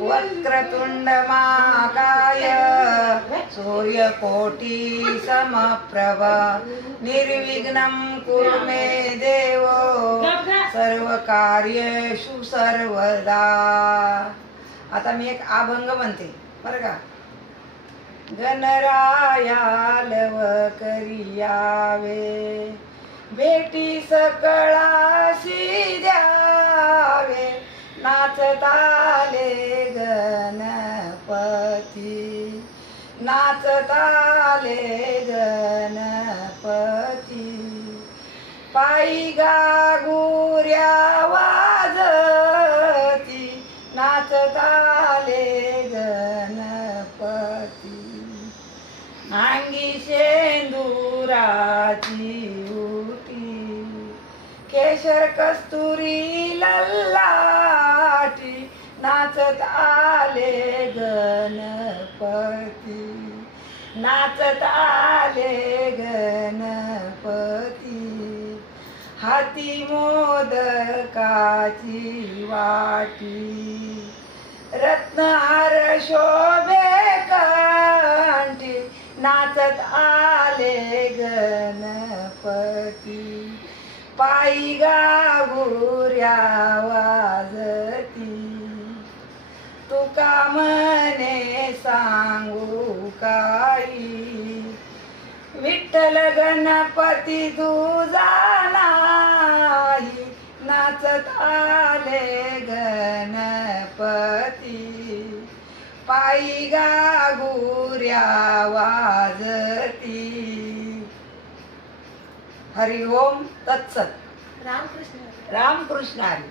वक्रतुंड महाकाय सूर्यकोटी समप्रभ निर्विघ्नं कुरु मे देव सर्व कार्येषु सर्वदा. आता मी एक अभंग म्हणते बरं का? गणरायालव करियावे भेटी सकळा नाचताले गणपती. नाचताले गणपती. पायी गागुऱ्या वाजती. नाचताले गणपती. अंगी शेंदुराची उटी. केशर कस्तुरी लल्ला लल्लाटी नाचत आले गणपती. नाचत आले गणपती. हाती मोदकाची वाटी. रत्नहार शोभे कंठी नाचत आले गणपती. पायी गागुऱ्या वाजती तुका मने सांगू काही. विठ्ठल गणपती तुझा नाही. नाचत आले गणपती. पायी गागुऱ्या वाजती हरि ओम तत्सत. रामकृष्ण रामकृष्ण हरी.